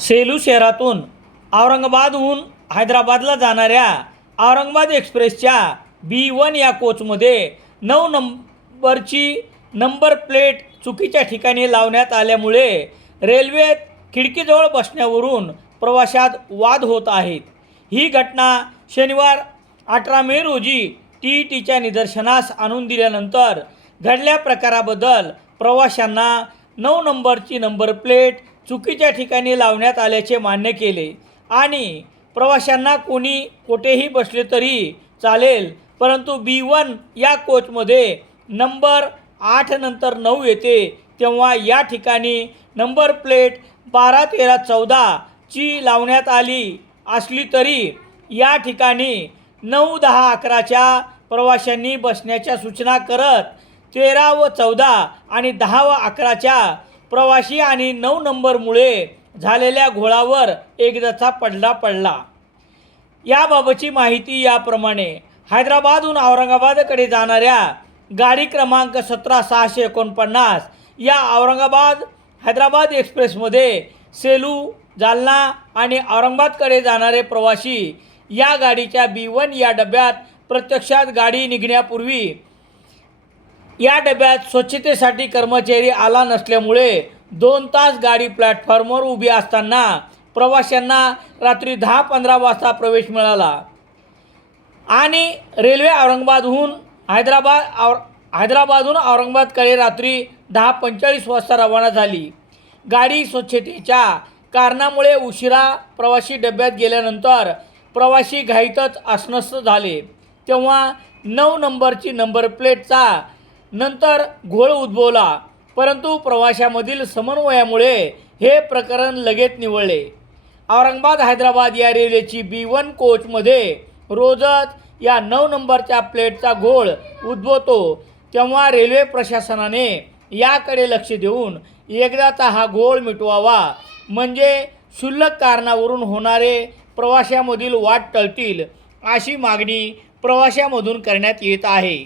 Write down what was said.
सेलू शहरातून औरंगाबादहून हैदराबादला जाणाऱ्या औरंगाबाद एक्सप्रेसच्या बी वन या कोचमध्ये नऊ नंबरची नंबर प्लेट चुकीच्या ठिकाणी लावण्यात आल्यामुळे रेल्वेत खिडकीजवळ बसण्यावरून प्रवाशात वाद होत आहेत. ही घटना शनिवार अठरा मे रोजी टी टीच्या निदर्शनास आणून दिल्यानंतर घडल्या प्रकाराबद्दल प्रवाशांना नऊ नंबरची नंबर प्लेट चुकीच्या ठिकाणी लावण्यात आल्याचे मान्य केले. आणि प्रवाशांना कोणी कुठेही बसले तरी चालेल परंतु बी वन या कोचमध्ये नंबर आठ नंतर नऊ येते तेव्हा या ठिकाणी नंबर प्लेट बारा तेरा चौदाची लावण्यात आली असली तरी या ठिकाणी नऊ दहा अकराच्या प्रवाशांनी बसण्याच्या सूचना करत तेरा व चौदा आणि दहा व अकराच्या प्रवासी आणि नऊ नंबरमुळे झालेल्या घोळावर एकदाचा पडला पडला. याबाबतची माहिती याप्रमाणे हैदराबादहून औरंगाबादकडे जाणाऱ्या गाडी क्रमांक सतरा सहाशे एकोणपन्नास या औरंगाबाद हैदराबाद एक्सप्रेसमध्ये सेलू जालना आणि औरंगाबादकडे जाणारे प्रवासी या गाडीच्या बी वन या डब्यात प्रत्यक्षात गाडी निघण्यापूर्वी या डब्यात स्वच्छतेसाठी कर्मचारी आला नसल्यामुळे दोन तास गाडी प्लॅटफॉर्मवर उभी असताना प्रवाशांना रात्री दहा पंधरा वाजता प्रवेश मिळाला. आणि रेल्वे औरंगाबादहून हैदराबाद और हैदराबादहून औरंगाबादकडे रात्री दहा पंचेचाळीस वाजता रवाना झाली. गाडी स्वच्छतेच्या कारणामुळे उशिरा प्रवासी डब्यात गेल्यानंतर प्रवासी घाईतच अस्वस्थ झाले. तेव्हा नऊ नंबरची नंबर प्लेटचा नंतर घोळ उद्भवला. परंतु प्रवाशामधील समन्वयामुळे हे प्रकरण लगेच निवळले. औरंगाबाद हैदराबाद या रेल्वेची बी वन कोचमध्ये रोजच या नऊ नंबरच्या प्लेटचा घोळ उद्भवतो. तेव्हा रेल्वे प्रशासनाने याकडे लक्ष देऊन एकदाचा हा घोळ मिटवावा. म्हणजे क्षुल्लक कारणावरून होणारे प्रवाशामधील वाट टळतील अशी मागणी प्रवाशामधून करण्यात येत आहे.